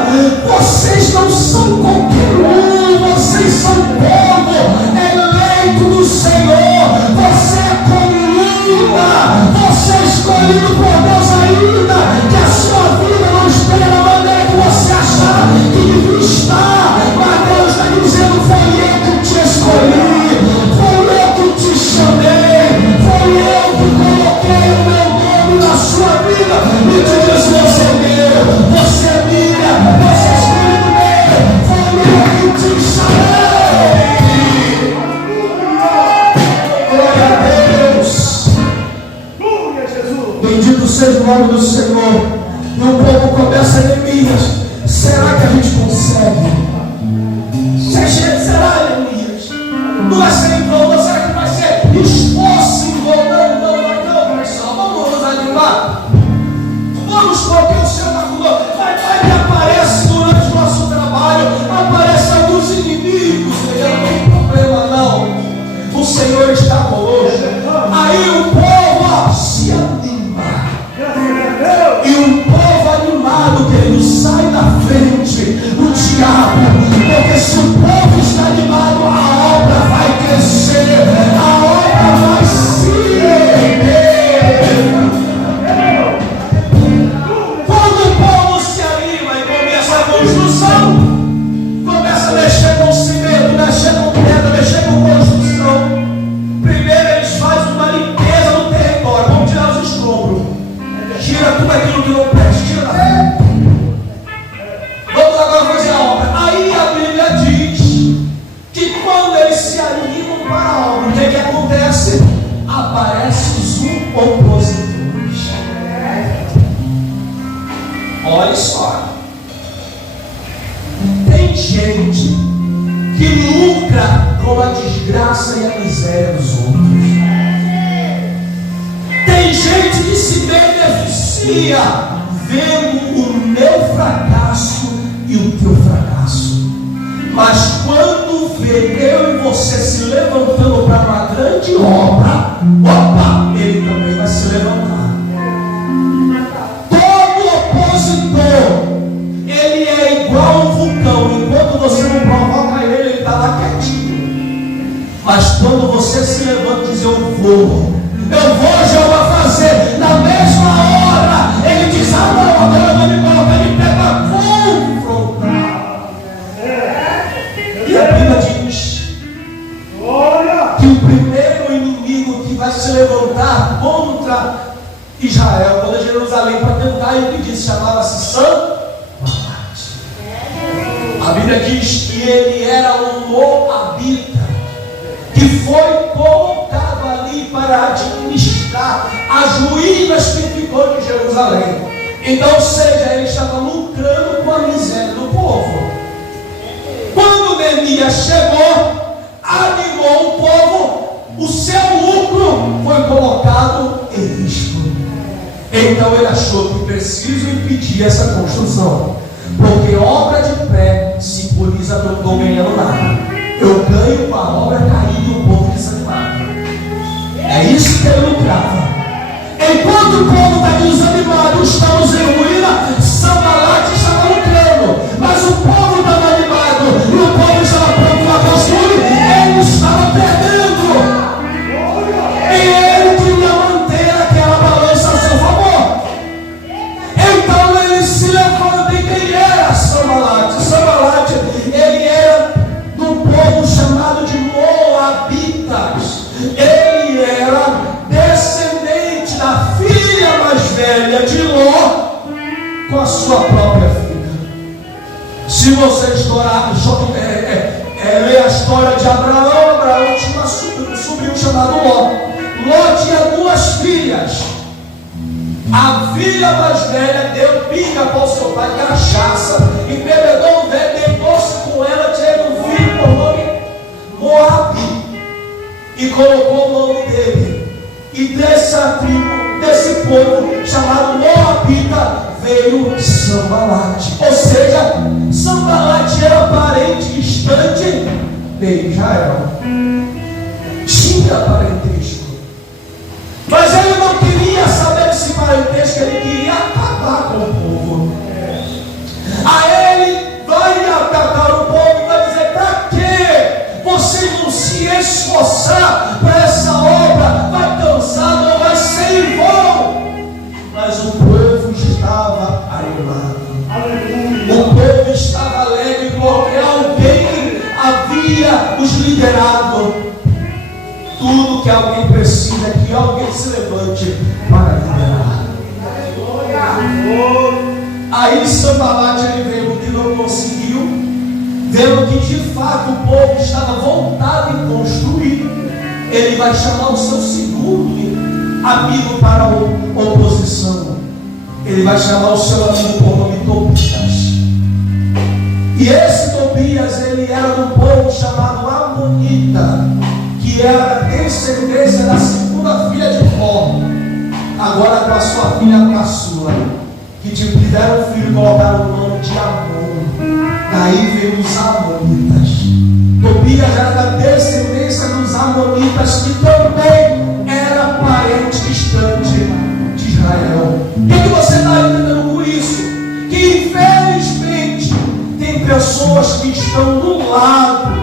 Vocês não são qualquer um. Vocês são povo eleito do Senhor. Você é coluna. Você é escolhido por Deus ainda. Que a sua vida não esteja da maneira que você achar que devia estar. Mas Deus está dizendo: foi eu que te escolhi, foi eu que te chamei, foi eu que coloquei o meu nome na sua vida e te disse: você é meu, você é minha, você é escolhido meu, foi eu que te chamei. Glória a Deus! Glória a Jesus! Bendito seja o nome do Senhor. E o povo começa: Neemias, será que a gente consegue? Será, Neemias? Não vai ser em vão, será que vai ser esforço em vão? Não, pessoal, vamos nos animar. Vamos, porque o Senhor está conosco. Vai que aparece durante o nosso trabalho, aparece alguns inimigos, não tem problema não. O Senhor está conosco. Aí o povo se anima. E um povo animado, querido, sai da frente o diabo, porque se o povo está animado, a obra vai crescer, a obra vai se erguer. Quando o povo se anima e começa a construção, começa a mexer com cimento, mexer com pedra, mexer com construção, primeiro eles fazem uma limpeza no território, vamos tirar os escombros. Tira tudo aquilo que não presta, tira da frente. Vamos agora fazer a obra. Aí a Bíblia diz que quando eles se animam para a obra, o que é que acontece? Aparecem os opositores. Olha só. Tem tem gente que lucra com a desgraça e a miséria dos outros. Tem gente que se beneficia vendo o meu fracasso e o teu fracasso. Mas quando vê eu e você se levantando para uma grande obra, opa, ele também vai se levantar. Todo opositor, ele é igual um vulcão. Enquanto você não provoca ele está lá quietinho. Mas quando você se levanta e diz, eu vou, Jeová, fazer na mesma hora, ele diz, não, agora eu vou me colocar de pé para confrontar. E a Bíblia diz que o primeiro inimigo que vai se levantar contra Israel, contra Jerusalém, para tentar impedir, chamava-se Sanbalate. A Bíblia diz que ele era um moabita, que foi colocado ali para administrar as ruínas que ficou de Jerusalém. Então, ou seja, ele estava lucrando com a miséria do povo. Quando Neemias chegou, animou o povo, o seu lucro foi colocado em risco. Então ele achou que preciso impedir essa construção, porque obra de pé simboliza que eu não estou ganhando nada. Eu ganho com a obra caída e o povo desanimado. É isso que ele lucrava. Enquanto o povo está desanimado, estamos em ruína, Sanbalate estava lucrando, mas o povo estava animado e o povo estava pronto para construir, ele estava perdendo. E ele queria manter aquela balança a seu favor. Então ele se levanta. E quem era Sanbalate? Sanbalate, ele era do povo chamado de Moabitas. Ele era descendente da filha mais velha de Ló com a sua própria filha. Se você ler a história de Abraão, Abraão tinha um sobrinho chamado Ló. Ló tinha duas filhas. A filha mais velha deu pinga para o seu pai, cachaça, e bebedor velho deitou-se com ela, teve um filho por nome Moabi, e colocou o nome dele. E dessa tribo, desse povo chamado Moabita, veio Sanbalate. Ou seja, Sanbalate era parente distante de Israel. Tinha parentesco, mas ele não queria saber desse parentesco, ele queria acabar com o povo. Aí ele vai atacar o povo e vai dizer: para quê? Vocês vão se esforçar para essa obra, vai cansar, não vai ser em vão. Mas o povo estava animado. O povo estava alegre porque alguém havia os liderado. Tudo que alguém precisa é que alguém se levante para liderar. Aí Sanbalate ele veio que não conseguiu, vendo que de fato o povo estava voltado em construir. Ele vai chamar o seu segundo amigo para a oposição. Ele vai chamar o seu amigo por nome Tobias. E esse Tobias, ele era de um povo chamado Amonita, que era a descendência da segunda filha de Ló, agora com a sua filha caçula, que tiveram um filho e colocaram o nome de Amon. Daí veio os Amonitas. Tobias era da descendência dos Amonitas, que também era parente distante de Israel. O que você está entendendo por isso? Que infelizmente tem pessoas que estão do lado,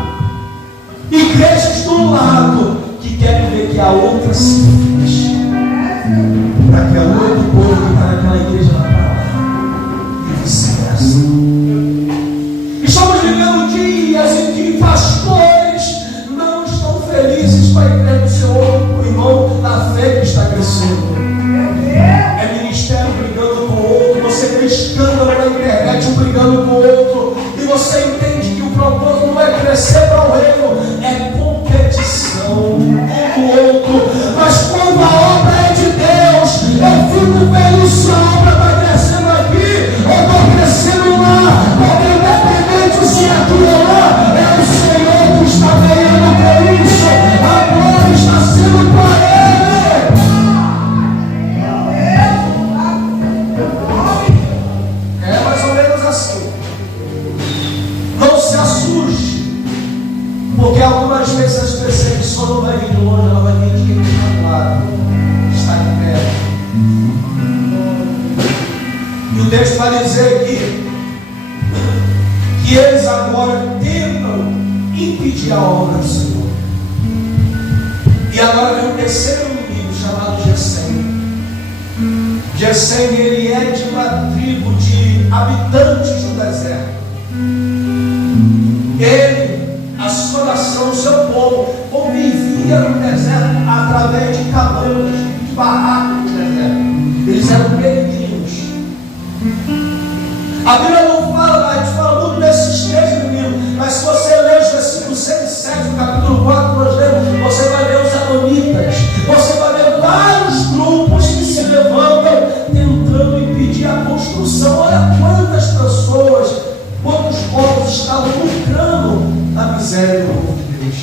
igrejas do lado, que querem ver que a outra se feche, para que a outro povo que está naquela igreja vá para lá, e vice-versa. Estamos vivendo dias em que pastores não estão felizes com a igreja do seu outro irmão na fé que está crescendo. É ministério brigando com o outro, você vê escândalo na internet, um brigando com o outro, e você entende que o propósito não é crescer para o reino, é competição um com o outro. Mas quando a Porque algumas vezes as perseguições não vai vir de longe, ela vai vir de quem está do lado, está de pé. E o texto vai dizer aqui que eles agora tentam impedir a obra do Senhor. E agora vem o terceiro inimigo, chamado Gesem. Gesem, ele é de uma tribo de habitantes do deserto. Ele, a sua nação, o seu povo, convivia no deserto através de cabanas, de barracos do deserto. Eles eram peregrinos. A Bíblia não fala, a gente fala muito desses três inimigos, mas se você ler os versículos 6 e 7 do capítulo 4, nós lemos, você vai ver os amonitas, você vai ver vários grupos que se levantam tentando impedir a construção. Olha quantas pessoas, quantos povos estavam lucrando na miséria do povo de Deus.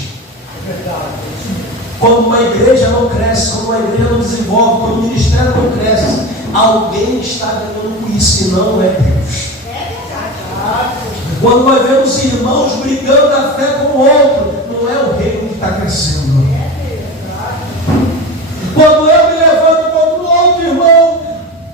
Quando uma igreja não cresce, quando uma igreja não desenvolve, quando o ministério não cresce, alguém está ganhando com isso e não é Deus. Quando nós vemos irmãos brigando a fé com o outro, não é o reino que está crescendo. Quando eu me levanto contra o outro irmão,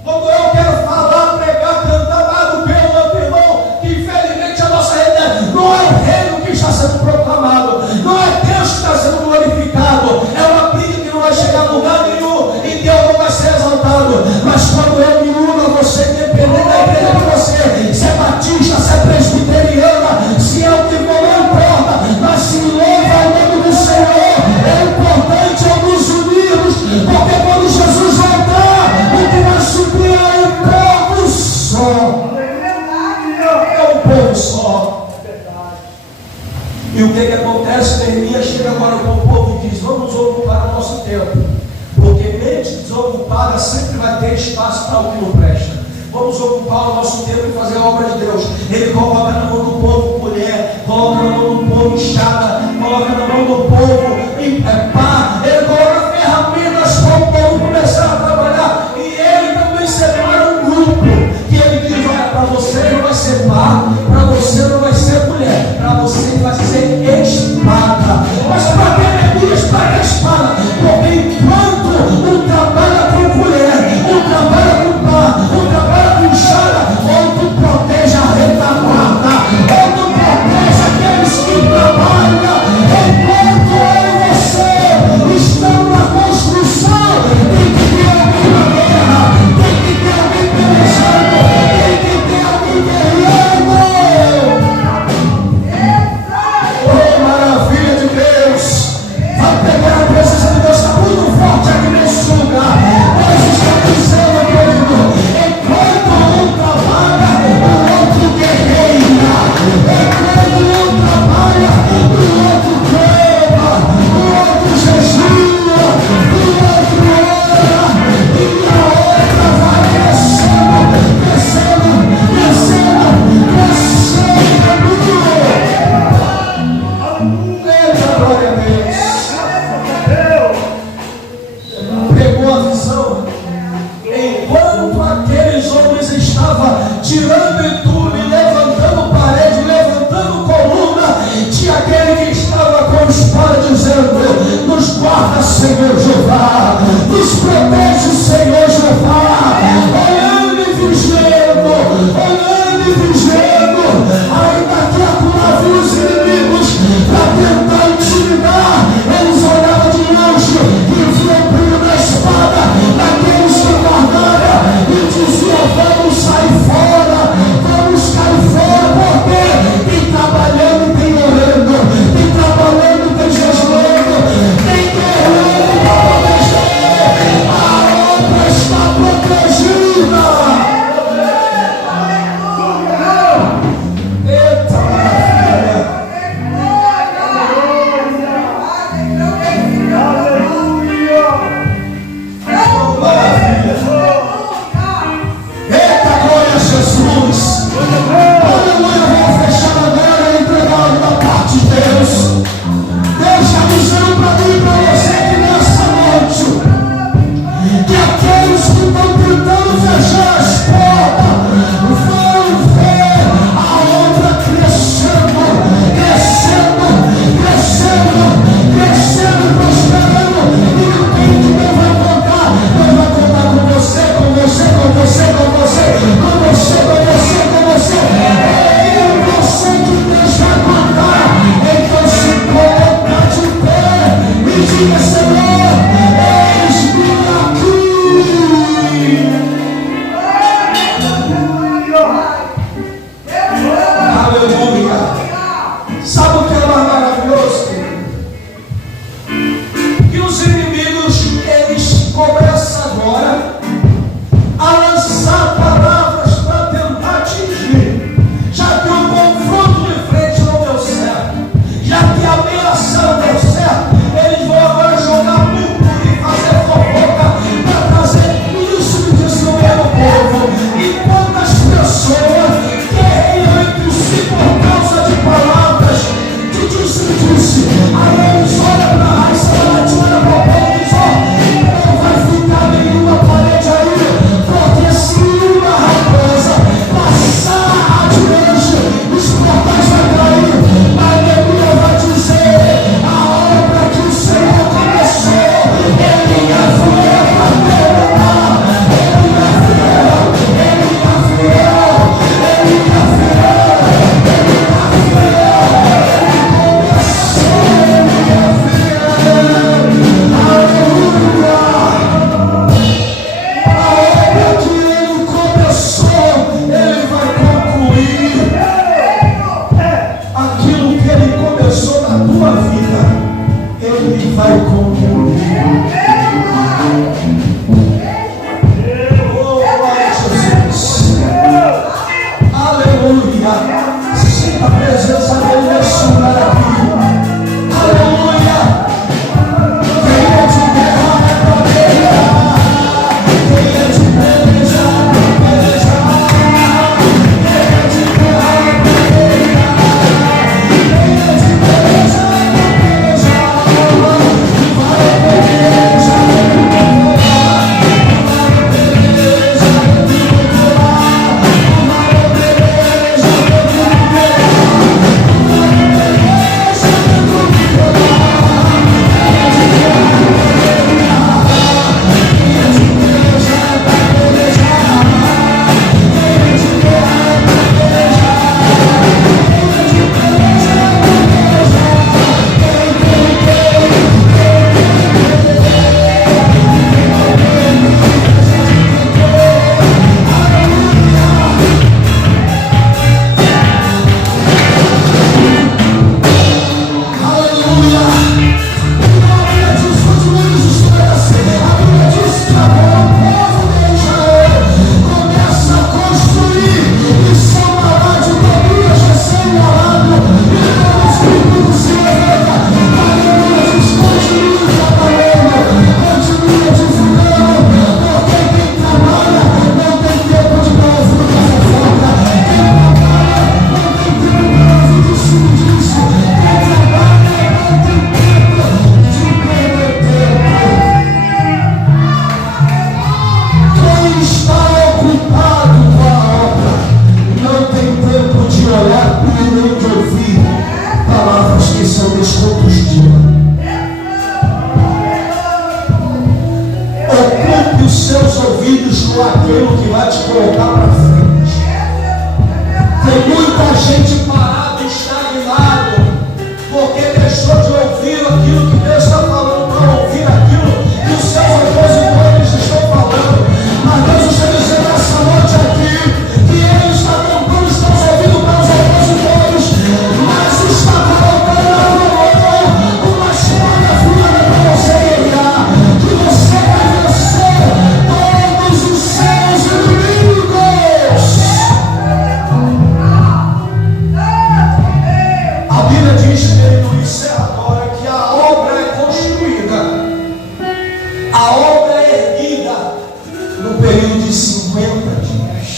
quando eu quero falar, pregar, cantar mais do que o outro irmão, que infelizmente a nossa realidade não é o reino que está sendo proclamado, não é Deus que está sendo glorificado, é uma briga que não vai chegar a lugar nenhum e Deus não vai ser exaltado. Mas quando eu me uno a você, independente da igreja de você, se é batista, se é presbiteriana, se é o que for, não importa, mas se louva o nome do Senhor. É importante é nos unirmos, porque quando Jesus voltar, o que vai subir é um povo só. É um povo só. E o que acontece? Neemias chega agora com o povo e diz: vamos ocupar o nosso tempo, porque mente desocupada sempre vai ter espaço para o que não presta. Vamos ocupar o nosso tempo e fazer a obra de Deus. Ele coloca na mão do povo colher, coloca na mão do povo enxada, coloca na mão do povo pá, ele coloca ferramentas para o povo começar a trabalhar. E ele também separa um grupo que ele diz: olha, para você não vai ser pá, para você não vai ser mulher, para você vai ser espada. Mas para que Neemias para a espada? Porque enquanto um trabalha com colher, um trabalha com pá, um trabalha com enxada, outro protege a retaguarda, outro protege aqueles que trabalham. Enquanto eu e você estamos na construção, tem que ter alguém na guerra, tem que ter alguém pelejando, tem que ter alguém guerreando. Oh, maravilha de Deus! Diga, Senhor, eis-me aqui. Aleluia. Sabe o que é mais maravilhoso, querido? Que os inimigos, eles começam agora a lançar palavras para tentar atingir. Já que o confronto de frente não deu certo, já que a ameaça não deu certo, eles vão agora jogar murmúrio e fazer fofoca para trazer isso que diz no meio do povo. Enquanto as pessoas guerreiam entre si por causa de palavras de disse, aí eles olham para a raiz, olha para o povo e diz: ó, não vai ficar nenhuma parede aí, porque se uma raposa passar adiante, os portais vão cair. A Bíblia vai dizer: a obra que o Senhor começou, Ele é fiel para terminar. Ele é fiel, Ele é fiel, Ele é fiel, Ele é fiel. Vai concluir. Oh, glória a Jesus. Aleluia. Sinta a presença dele nesse lugar aqui. Aleluia. Quem é de guerra é para guerrear. Quem é de peleja é para pelejar. Quem é de guerra é para guerrear. Quem é de peleja é para pelejar. Aquilo que vai te colocar para frente. Tem muita gente parada, estagnado, porque deixou de ouvir aquilo que Deus está falando, para ouvir aquilo que os seus opositores estão falando. Mas Deus está dizendo essa noite aqui que Ele está tampando os seus ouvidos para os opositores, mas está colocando na tua mão uma espada afiada para você guerrear, que você vai vencer todos os seus inimigos. A Bíblia diz que ele não encerra agora que a obra é construída, a obra é erguida no período de 50 dias.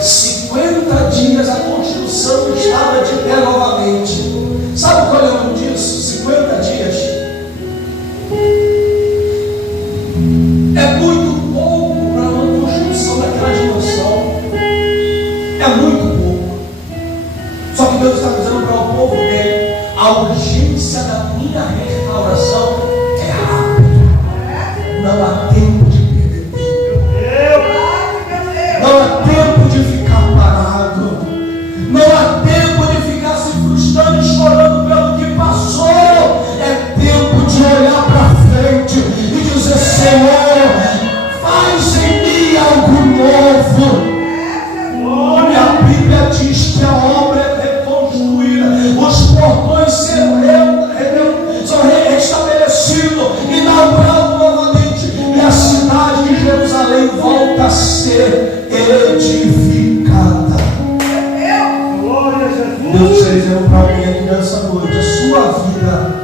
50 dias a construção estava de pé novamente. Sabe qual é o nome disso? 50 dias. É muito pouco para uma construção daquela dimensão. É muito pouco. Só que Deus está dizendo para o povo dele: a urgência da minha restauração é rápida. Não há tempo de perder tempo. Não há tempo de ficar parado. Não há tempo de ficar se frustrando e chorando pelo que passou. É tempo tua vida,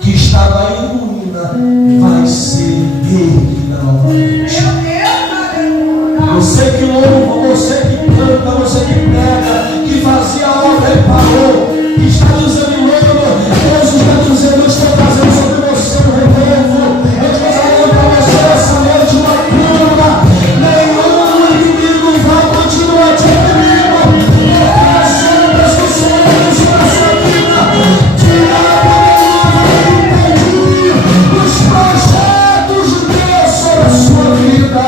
que estava em ruína, vai ser erguida novamente. Meu Deus, Você que louva, você que canta, você que prega, que fazia a obra e parou, que está desanimando, Deus está dizendo: eu estou fazendo sobre você um renovo, eu estou fazendo para você essa noite uma cura. Nenhum inimigo vai continuar te oprimindo, porque as sombras do Senhor sobre a sua vida, entendi os projetos de Deus sobre a sua vida.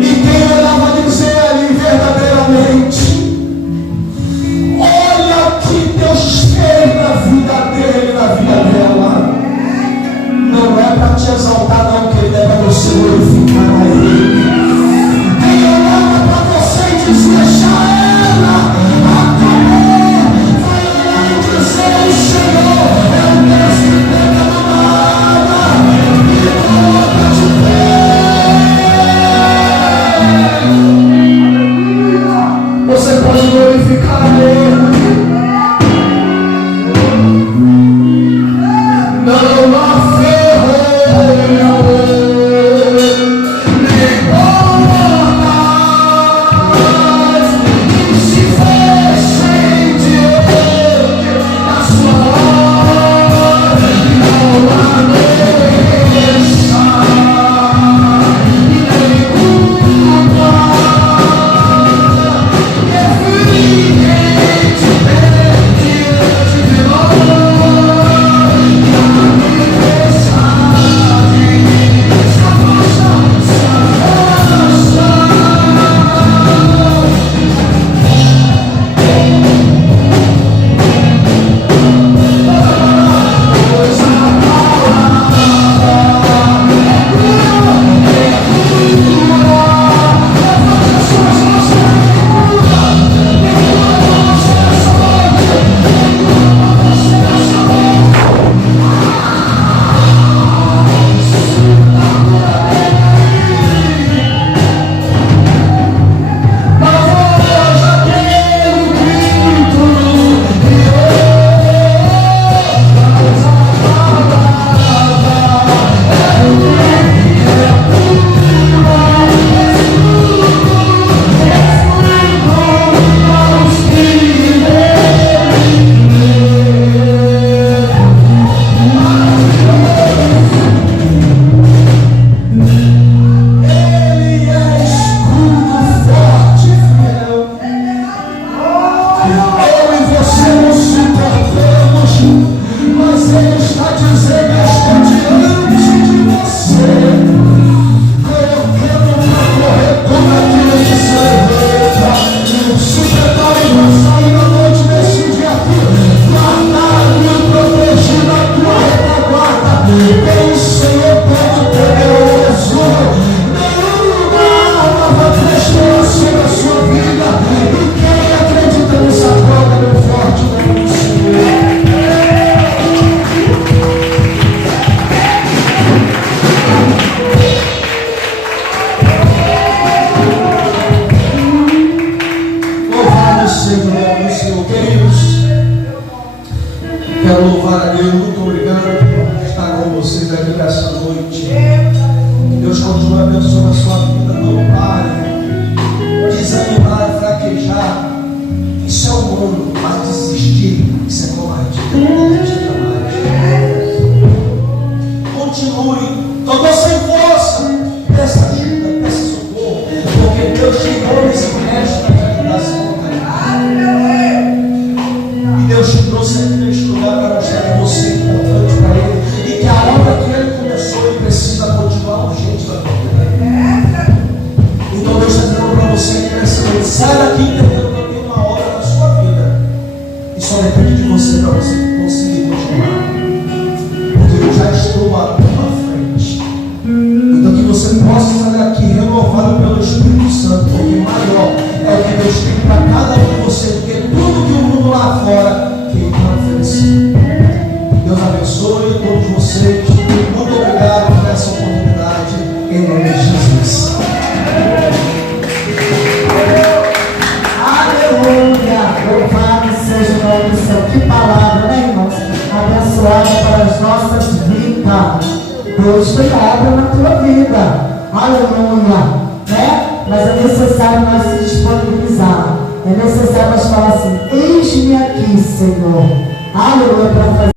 E quem olhava dizer ali verdadeiramente: olha o que Deus fez na vida dele, na vida dela. Não é para te exaltar, não, querido, é para você glorificar a Ele. Quem olhava para você e dizia: já era, acabou, vai olhar e dizer: o Senhor é o Deus que pega na nada e coloca de pé. Você pode glorificar a Ele. Não há ferro, nem portas que se fechem diante da sua obra. Não há doença e nem culpa que ninguém te diante de nós. Quero louvar a Deus, muito obrigado por estar com vocês aqui nessa noite. Deus continue abençoando a sua vida, não pare, desanimar, fraquejar. Isso é humano, mas desistir, isso é covardia. Não acredita mais. Continue, estou sem força, peça ajuda, peça socorro, porque Deus te deu esse mestre para te dar socorro. E Deus te trouxe aqui neste lugar para mostrar que você é importante para Ele e que a obra que Ele começou, Ele precisa continuar urgente na tua vida. Então Deus está dizendo para você que nessa noite, sai daqui entendendo que tem uma obra na sua vida e só depende de você para você conseguir continuar, porque eu já estou à tua frente. Então que você possa sair daqui renovado pelo Espírito Santo, porque maior é o que Deus tem para cada um de vocês do que tudo que o mundo lá fora tem para oferecer. Deus abençoe todos vocês. Muito obrigado por essa oportunidade, em nome de Jesus. Aleluia! Louvado seja o nome do vida. Deus tem obra na tua vida. Aleluia. Né? Mas é necessário nós se disponibilizar. É necessário nós falar assim: eis-me aqui, Senhor. Aleluia, para fazer.